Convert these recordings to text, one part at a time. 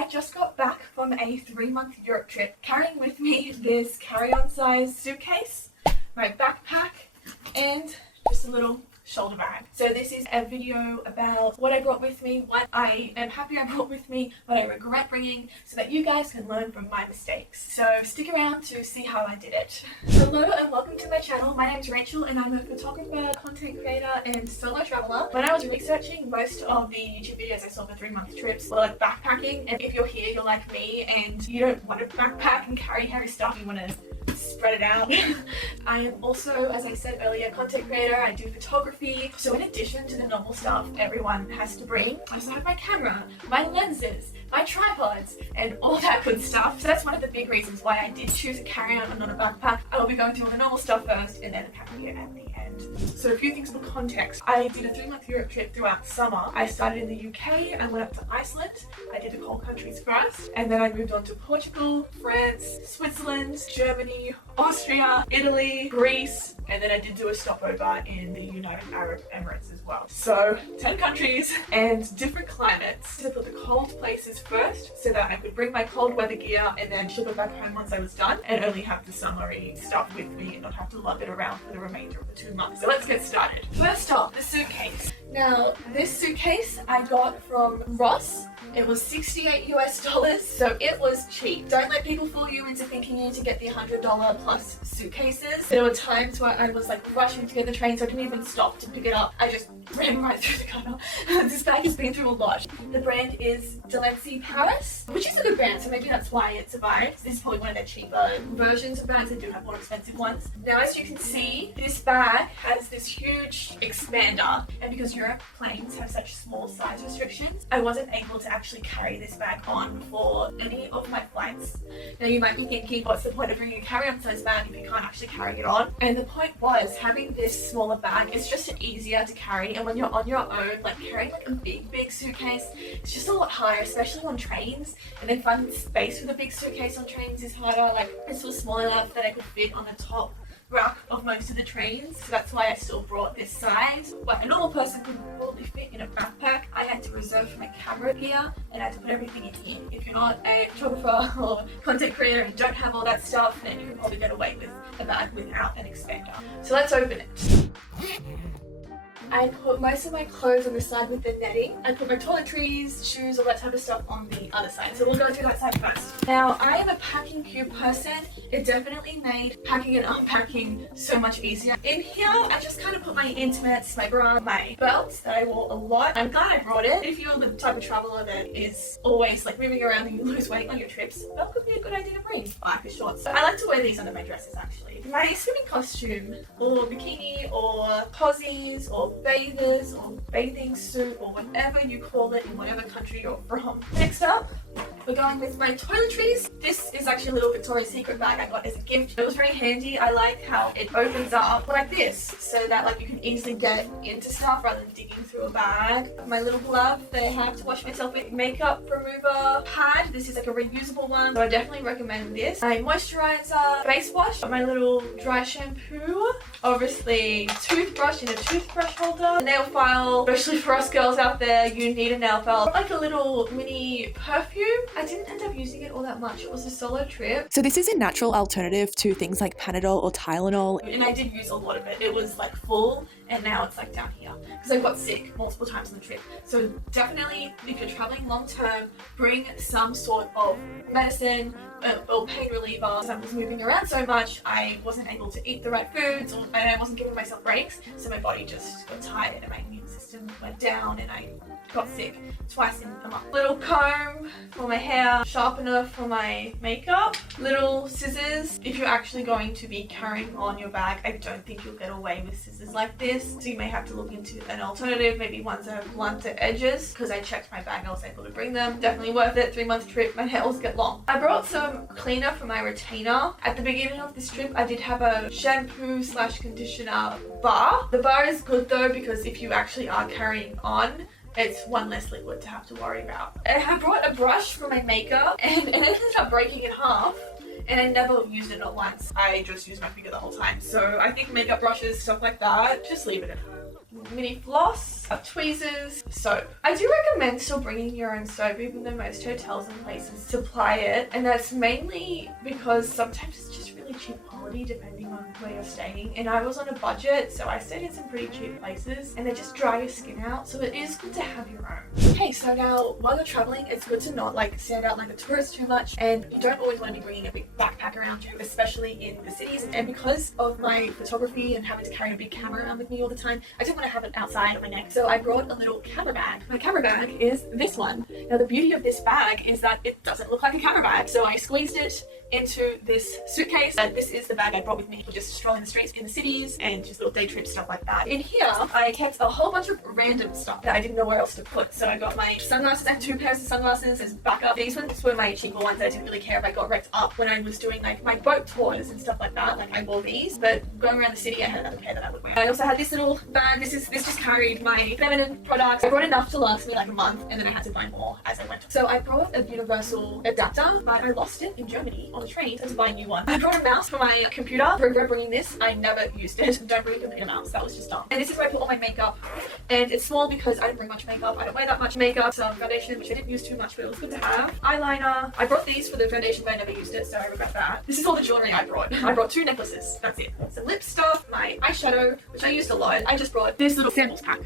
I just got back from a 3-month Europe trip, carrying with me this carry-on size suitcase, my backpack, and just a little shoulder bag. So this is a video about what I brought with me, what I am happy I brought with me, what I regret bringing, so that you guys can learn from my mistakes. So stick around to see how I did it. Hello and welcome to my channel. My name is Rachel and I'm a photographer, content creator and solo traveler. When I was researching, most of the YouTube videos I saw for 3-month trips were like backpacking, and if you're here, you're like me and you don't want to backpack and carry heavy stuff, you want to spread it out. I am also, as I said earlier, content creator. I do photography. So in addition to the normal stuff everyone has to bring, I also have my camera, my lenses, my tripods, and all that good stuff. So that's one of the big reasons why I did choose a carry-on and not a backpack. I will be going through all the normal stuff first and then unpacking it at the end. So a few things for context. I did a 3-month Europe trip throughout summer. I started in the UK, I went up to Iceland. I did the cold countries first, and then I moved on to Portugal, France, Switzerland, Germany, Austria, Italy, Greece, and then I did do a stopover in the United Arab Emirates as well. So 10 countries and different climates. I put the cold places first so that I could bring my cold weather gear and then ship it back home once I was done and only have the summery stuff with me and not have to lug it around for the remainder of the 2 months. So let's get started. First off, the suitcase. Now, this suitcase I got from Ross. It was $68 US, so it was cheap. Don't let people fool you into thinking you need to get the $100 plus suitcases. There were times where I was like rushing to get the train, so I didn't even stop to pick it up. I just ran right through the gutter. This bag has been through a lot. The brand is Delancey Paris, which is a good brand, so maybe that's why it survives. This is probably one of their cheaper versions of bags. They do have more expensive ones. Now, as you can see, this bag has this huge expander, and because Europe planes have such small size restrictions, I wasn't able to actually carry this bag on for any of my flights. Now you might be thinking, what's the point of bringing a carry-on size bag if you can't actually carry it on? And the point was, having this smaller bag is just easier to carry, and when you're on your own, like carrying like a big suitcase, it's just a lot harder, especially on trains. And then finding space with a big suitcase on trains is harder. Like, this was small enough that I could fit on the top rack of most of the trains, so that's why I still brought this size. What a normal person could probably fit in a backpack, I had to reserve for my camera gear and I had to put everything in here. If you're not a photographer or content creator and don't have all that stuff, then you can probably get away with a bag without an expander. So let's open it. I put most of my clothes on the side with the netting. I put my toiletries, shoes, all that type of stuff on the other side. So we'll go through that side first. Now, I am a packing cube person. It definitely made packing and unpacking so much easier. In here, I just kind of put my intimates, my bra, my belt that I wore a lot. I'm glad I brought it. If you're the type of traveler that is always like moving around and you lose weight on your trips, that could be a good idea to bring. Life is short. So I like to wear these under my dresses actually. My swimming costume or bikini or posies or bathers or bathing suit or whatever you call it in whatever country you're from. Next up, we're going with my toiletries. This is actually a little Victoria's Secret bag I got as a gift. It was very handy. I like how it opens up like this so that like you can easily get into stuff rather than digging through a bag. My little glove that I have to wash myself with. Makeup remover pad. This is like a reusable one, so I definitely recommend this. My moisturizer, face wash, my little dry shampoo, obviously toothbrush and a toothbrush holder, nail file, especially for us girls out there, you need a nail file. Like a little mini perfume. I didn't end up using it all that much. It was a solo trip. So this is a natural alternative to things like Panadol or Tylenol. And I did use a lot of it. It was like full and now it's like down here because I got sick multiple times on the trip. So definitely if you're traveling long term, bring some sort of medicine or pain reliever. Because I was moving around so much, I wasn't able to eat the right foods and I wasn't giving myself breaks. So my body just got tired and my immune system went down and I got sick twice in a month. Little comb for my hair, sharpener for my makeup, little scissors. If you're actually going to be carrying on your bag, I don't think you'll get away with scissors like this. So you may have to look into an alternative, maybe ones that have blunter edges, because I checked my bag and I was able to bring them. Definitely worth it. 3-month trip, my nails get long. I brought some cleaner for my retainer. At the beginning of this trip, I did have a shampoo / conditioner bar. The bar is good though, because if you actually are carrying on, it's one less liquid to have to worry about. I brought a brush for my makeup and it ended up breaking in half. and I never used it not once. I just used my finger the whole time. So I think makeup brushes, stuff like that, just leave it at home. mini floss, tweezers, soap. I do recommend still bringing your own soap, even though most hotels and places supply it, and that's mainly because sometimes it's just really cheap quality depending on where you're staying, and I was on a budget, so I stayed in some pretty cheap places, and they just dry your skin out, so it is good to have your own. Okay, so now while you're traveling, it's good to not like stand out like a tourist too much, and you don't always want to be bringing a big backpack around you, especially in the cities. And because of my photography and having to carry a big camera around with me all the time, I didn't want to have it outside of my neck, so I brought a little camera bag. My camera bag is this one. Now the beauty of this bag is that it doesn't look like a camera bag, so I squeezed it into this suitcase, and this is the bag I brought with me for just strolling the streets in the cities and just little day trip stuff like that. In here I kept a whole bunch of random stuff that I didn't know where else to put, so I got my sunglasses. I have 2 pairs of sunglasses as backup. These ones were my cheaper ones. I didn't really care if I got wrecked up when I was doing like my boat tours and stuff like that. Like I wore these, but going around the city I had another pair that I would wear. I also had this little bag. This just carried my feminine products. I brought enough to last me like a month, and then I had to buy more as I went. So I brought a universal adapter, but I lost it in Germany on the train, so I had to buy a new one. I brought a mouse for my computer. I regret bringing this. I never used it. Don't bring a mouse. That was just dumb. And this is where I put all my makeup, and it's small because I didn't bring much makeup. I don't wear that much makeup. Some foundation, which I didn't use too much, but it was good to have. Eyeliner. I brought these for the foundation, but I never used it, so I regret that. This is all the jewelry I brought. I brought 2 necklaces. That's it. Some lip stuff, my eyeshadow, which I used a lot. I just brought this little samples pack.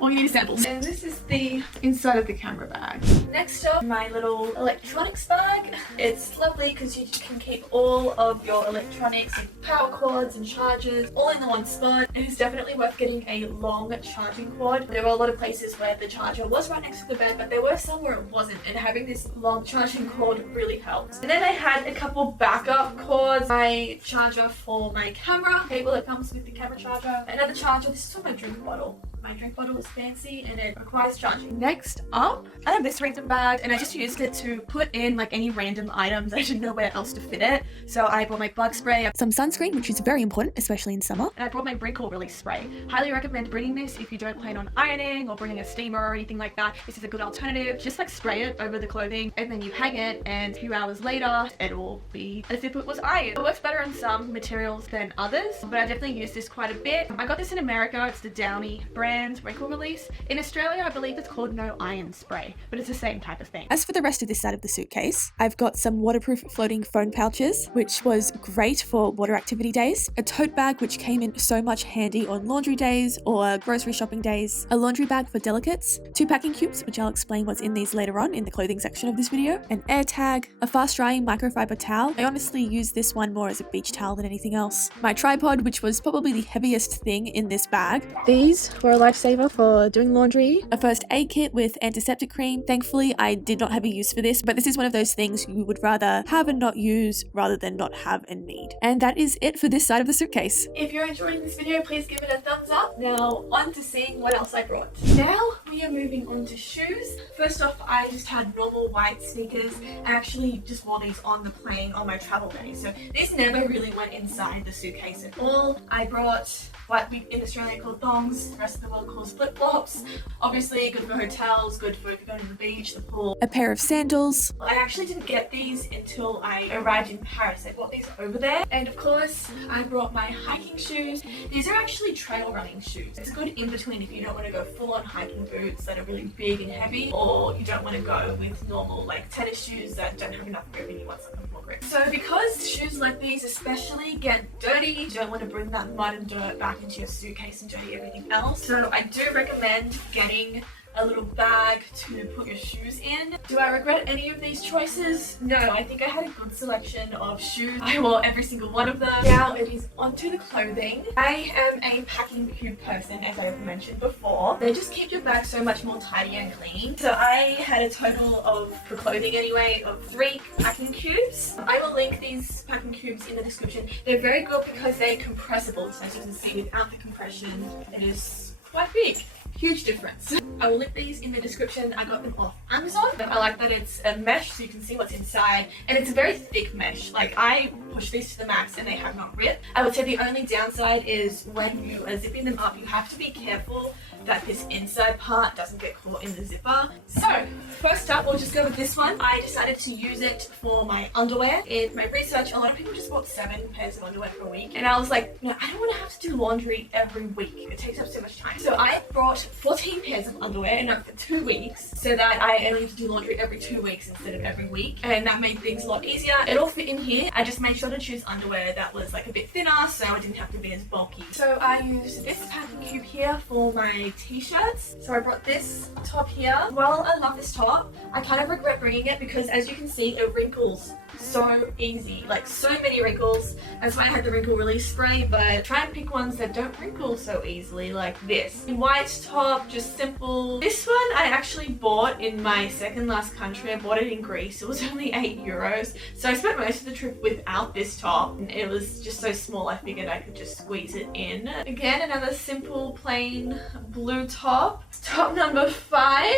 All you need is samples. And this is the inside of the camera bag. Next up, my little electronics bag. It's lovely because you can keep all of your electronics and power cords and chargers all in the one spot. It is definitely worth getting a long charging cord. There were a lot of places where the charger was right next to the bed, but there were some where it wasn't, and having this long charging cord really helps. And then I had a couple backup cords, my charger for my camera, cable that comes with the camera charger, another charger. This is for my drink bottle. My drink bottle is fancy and it requires charging. Next up, I have this random bag, and I just used it to put in like any random items. I didn't know where else to fit it, so I brought my bug spray, Some sunscreen, which is very important, especially in summer. and I brought my wrinkle release spray. Highly recommend bringing this if you don't plan on ironing or bringing a steamer or anything like that. This is a good alternative. Just like spray it over the clothing, and then you hang it, and a few hours later it will be as if it was ironed. It works better on some materials than others, but I definitely use this quite a bit. I got this in America. It's the Downy brand wrinkle release. In Australia, I believe it's called No Iron Spray, but it's the same type of thing. As for the rest of this side of the suitcase, I've got some waterproof floating phone pouches, which was great for water activity days, a tote bag which came in so much handy on laundry days or grocery shopping days, a laundry bag for delicates, 2 packing cubes, which I'll explain what's in these later on in the clothing section of this video, an air tag, a fast drying microfiber towel. I honestly use this one more as a beach towel than anything else, my tripod, which was probably the heaviest thing in this bag. These were a lifesaver for doing laundry, a first aid kit with antiseptic cream. Thankfully, I did not have a use for this, but this is one of those things you would rather have and not use rather than not have and need. And that is it for this side of the suitcase. If you're enjoying this video, please give it a thumbs up. Now on to seeing what else I brought. Now we are moving on to shoes. First off, I just had normal white sneakers. I actually just wore these on the plane on my travel day, so these never really went inside the suitcase at all. I brought what we in Australia call thongs, the rest of the world calls flip-flops. Obviously good for hotels, good for going to the beach, the pool. A pair of sandals. I actually didn't get these until I arrived in Paris. I bought these over there. And of course, I brought my hiking shoes. These are actually trail running shoes. It's a good in-between if you don't want to go full-on hiking boots that are really big and heavy, or you don't want to go with normal like tennis shoes that don't have enough grip and you want something more grip. So because shoes like these especially get dirty, you don't want to bring that mud and dirt back into your suitcase and dirty everything else. So I do recommend getting a little bag to put your shoes in. Do I regret any of these choices? No, I think I had a good selection of shoes. I wore every single one of them. Now it is onto the clothing. I am a packing cube person, as I've mentioned before. They just keep your bag so much more tidy and clean. So I had a total of, for clothing anyway, of 3 packing cubes. I will link these packing cubes in the description. They're very good because they're compressible. So as you can see, without the compression, it is quite big. Huge difference. I will link these in the description. I got them off Amazon. I like that it's a mesh so you can see what's inside, and it's a very thick mesh. Like I push these to the max and they have not ripped. I would say the only downside is when you are zipping them up, you have to be careful that this inside part doesn't get caught in the zipper. So first up, we'll just go with this one. I decided to use it for my underwear. In my research, a lot of people just bought 7 pairs of underwear per week, and I was like, no, I don't want to have to do laundry every week. It takes up so much time. So I brought 14 pairs of underwear, enough for 2 weeks, so that I only have to do laundry every 2 weeks instead of every week, and that made things a lot easier. It all fit in here. I just made sure to choose underwear that was like a bit thinner, so it didn't have to be as bulky. So I used this packing cube here for my t-shirts. So I brought this top here. While I love this top, I kind of regret bringing it because, as you can see, it wrinkles so easy, like so many wrinkles. That's why I had the wrinkle release spray, but try and pick ones that don't wrinkle so easily, like this. White top, just simple. This one I actually bought in my second last country. I bought it in Greece. It was only €8, so I spent most of the trip without this top, and it was just so small I figured I could just squeeze it in. Again, another simple plain blue top. Top number 5.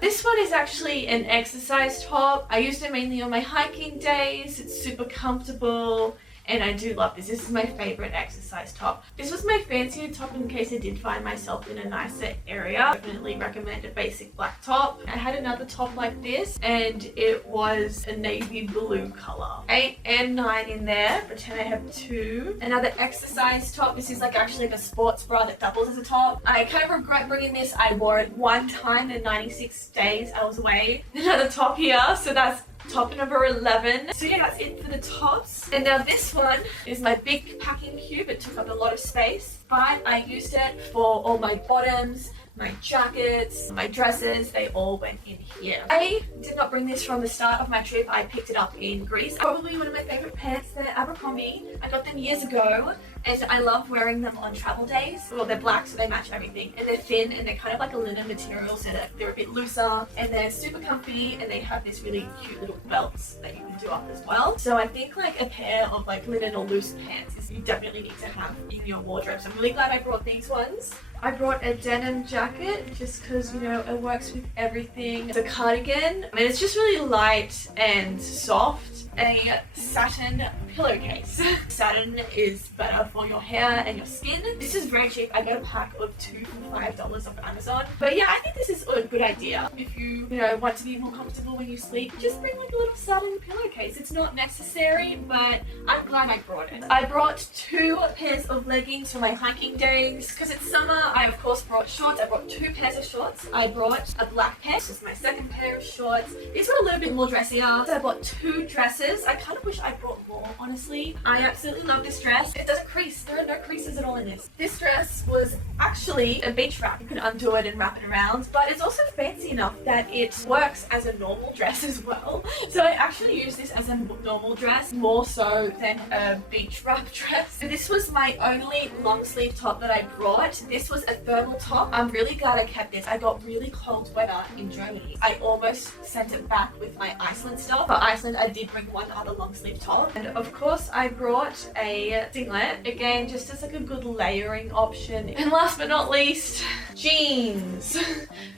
This one is actually an exercise top. I used it mainly on my hiking days. It's super comfortable, and I do love this. This is my favorite exercise top. This was my fancier top in case I did find myself in a nicer area. Definitely recommend a basic black top. I had another top like this, and it was a navy blue color. 8 and 9 in there. Pretend I have 2. Another exercise top. This is like actually the sports bra that doubles as a top. I kind of regret bringing this. I wore it one time in 96 days I was away. Another top here, so that's top number 11. So yeah, that's it for the tops. And now this one is my big packing cube. It took up a lot of space, but I used it for all my bottoms, my jackets, my dresses. They all went in here. I did not bring this from the start of my trip. I picked it up in Greece. Probably one of my favorite pants. They're Abercrombie. I got them years ago, and I love wearing them on travel days. Well, they're black, so they match everything, and they're thin, and they're kind of like a linen material, so that they're a bit looser, and they're super comfy, and they have this really cute little belts that you can do up as well. So I think like a pair of like linen or loose pants is you definitely need to have in your wardrobe. So I'm really glad I brought these ones. I brought a denim jacket just because, you know, it works with everything. It's a cardigan, and it's just really light and soft. A satin pillowcase. Satin is better for your hair and your skin. This is very cheap. I got a pack of 2 for $5 off Amazon. But yeah, I think this is a good idea. If you want to be more comfortable when you sleep, just bring like a little satin pillowcase. It's not necessary, but I'm glad I brought it. I brought 2 pairs of leggings for my hiking days. Because it's summer, I of course brought shorts. I brought 2 pairs of shorts. I brought a black pair. This is my second pair of shorts. These were a little bit more dressier. So I bought 2 dresses. I kind of wish I brought more, honestly. I absolutely love this dress. It doesn't crease. There are no creases at all in this. This dress was actually a beach wrap. You can undo it and wrap it around, but it's also fancy enough that it works as a normal dress as well. So I actually use this as a normal dress more so than a beach wrap dress. So this was my only long sleeve top that I brought. This was a thermal top. I'm really glad I kept this. I got really cold weather in Germany. I almost sent it back with my Iceland stuff. For Iceland, I did bring one other long sleeve top, and of course I brought a singlet, again just as like a good layering option. And last but not least, jeans.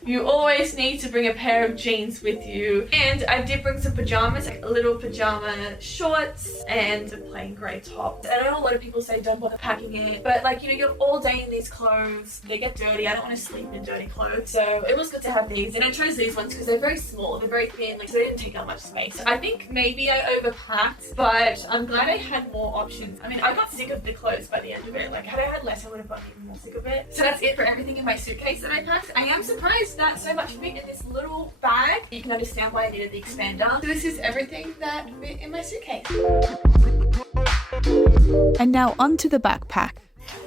You always need to bring a pair of jeans with you, and I did bring some pajamas, like little pajama shorts and a plain grey top. I know a lot of people say don't bother packing it, but like, you're all day in these clothes, they get dirty. I don't want to sleep in dirty clothes, so it was good to have these. And I chose these ones because they're very small, they're very thin, like, so they didn't take up much space. I think maybe I overpacked, but I'm glad I had more options. I mean, I got sick of the clothes by the end of it. Like, had I had less, I would have gotten even more sick of it. So that's it for everything in my suitcase that I packed. I am surprised that so much fit in this little bag. You can understand why I needed the expander. So this is everything that fit in my suitcase. And now onto the backpack.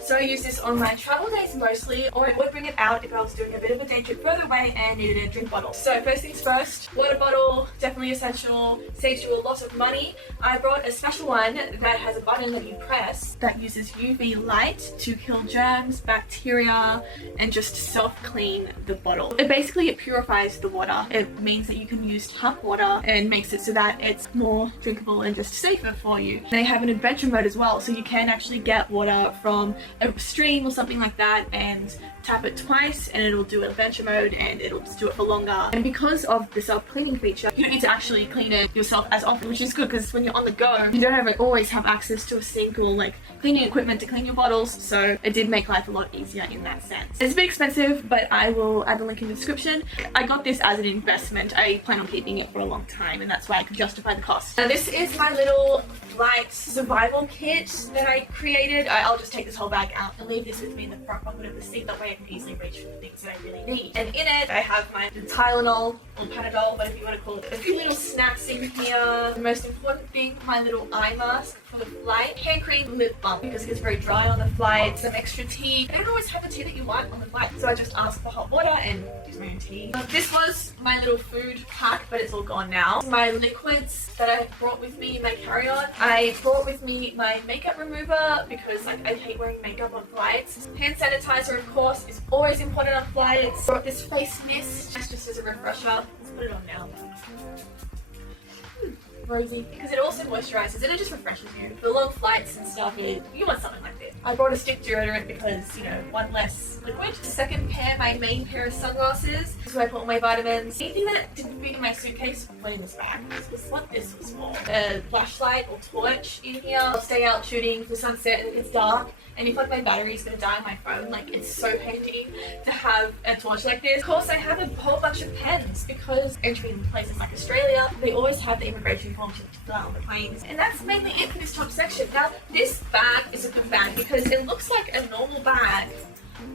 So I use this on my travel days mostly, or I would bring it out if I was doing a bit of a day trip further away and needed a drink bottle. So first things first, water bottle, definitely essential, saves you a lot of money. I brought a special one that has a button that you press that uses UV light to kill germs, bacteria, and just self-clean the bottle. It purifies the water. It means that you can use tap water and makes it so that it's more drinkable and just safer for you. They have an adventure mode as well, so you can actually get water from a stream or something like that and tap it twice and it'll do adventure mode and it'll just do it for longer. And because of the self-cleaning feature, you don't need to actually clean it yourself as often, which is good because when you're on the go, you don't always have access to a sink or like cleaning equipment to clean your bottles. So it did make life a lot easier in that sense. It's a bit expensive, but I will add the link in the description. I got this as an investment. I plan on keeping it for a long time and that's why I could justify the cost. Now this is my little flight survival kit that I created. I'll just take this whole bag out and leave this with me in the front pocket of the seat. That way I can easily reach for the things that I really need. And in it, I have my Tylenol or Panadol, whatever you want to call it. A few little snacks in here. The most important thing, my little eye mask for the flight. Hand cream, lip balm because it gets very dry on the flight. Some extra tea. I don't always have the tea that you want on the flight, so I just ask for hot water and use my own tea. This was my little food pack, but it's all gone now. My liquids that I brought with me in my carry-on. I brought with me my makeup remover because like I hate wearing makeup on flights. Hand sanitizer, of course, is always important on flights. Brought this face mist just as a refresher. Let's put it on now. Rosy, because it also moisturizes and it just refreshes you. For long flights and stuff, you want something like this. I brought a stick deodorant because, you know, one less liquid. Second pair, my main pair of sunglasses. This is where I put all my vitamins. Anything that didn't fit in my suitcase, put in this bag. This is what this was for. A flashlight or torch in here. I'll stay out shooting for sunset and it's dark. And if like my battery's gonna die on my phone, like it's so handy to have a torch like this. Of course, I have a whole bunch of pens because entering places like Australia, they always have the immigration forms to fill out on the planes. And that's mainly it for this top section. Now, this bag is a good bag because it looks like a normal bag,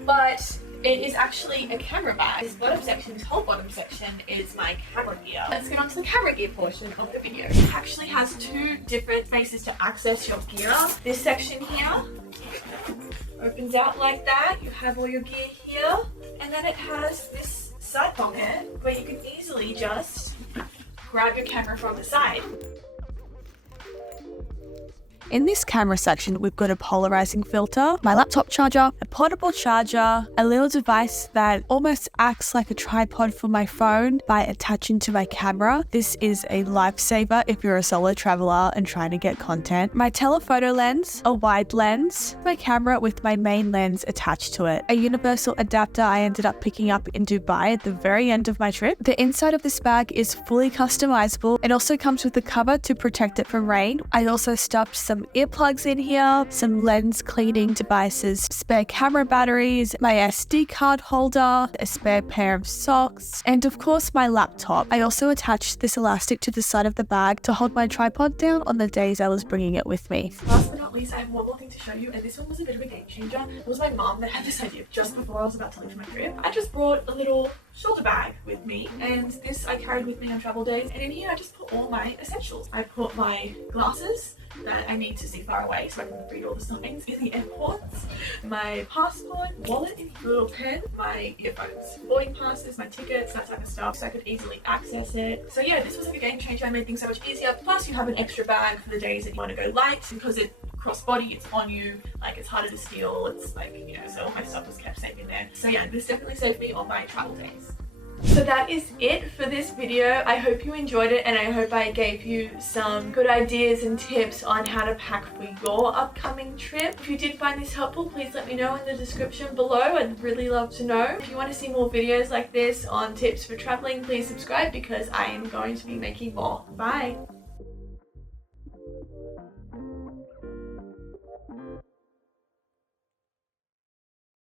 but it is actually a camera bag. This bottom section, this whole bottom section is my camera gear. Let's get on to the camera gear portion of the video. It actually has two different spaces to access your gear. This section here opens out like that. You have all your gear here. And then it has this side pocket where you can easily just grab your camera from the side. In this camera section, we've got a polarizing filter, my laptop charger, a portable charger, a little device that almost acts like a tripod for my phone by attaching to my camera. This is a lifesaver if you're a solo traveler and trying to get content. My telephoto lens, a wide lens, my camera with my main lens attached to it, a universal adapter I ended up picking up in Dubai at the very end of my trip. The inside of this bag is fully customizable. It also comes with a cover to protect it from rain. I also stuffed some earplugs in here, some lens cleaning devices, spare camera batteries, my SD card holder, a spare pair of socks, and of course my laptop. I also attached this elastic to the side of the bag to hold my tripod down on the days I was bringing it with me. Last but not least, I have one more thing to show you, and this one was a bit of a game changer. It was my mom that had this idea just before I was about to leave for my trip. I just brought a little shoulder bag with me, and this I carried with me on travel days, and in here I just put all my essentials. I put my glasses that I need to see far away so I can read all the signs in the airports, my passport, wallet, a little pen, my earphones, boarding passes, my tickets, that type of stuff, so I could easily access it. So yeah, this was like a game changer. I made things so much easier. Plus you have an extra bag for the days that you want to go light because it crossbody, it's on you, like it's harder to steal, it's like, you know, so all my stuff was kept safe in there. So yeah, this definitely saved me on my travel days. So that is it for this video. I hope you enjoyed it and I hope I gave you some good ideas and tips on how to pack for your upcoming trip. If you did find this helpful, please let me know in the description below. I'd really love to know. If you want to see more videos like this on tips for traveling, please subscribe because I am going to be making more. Bye!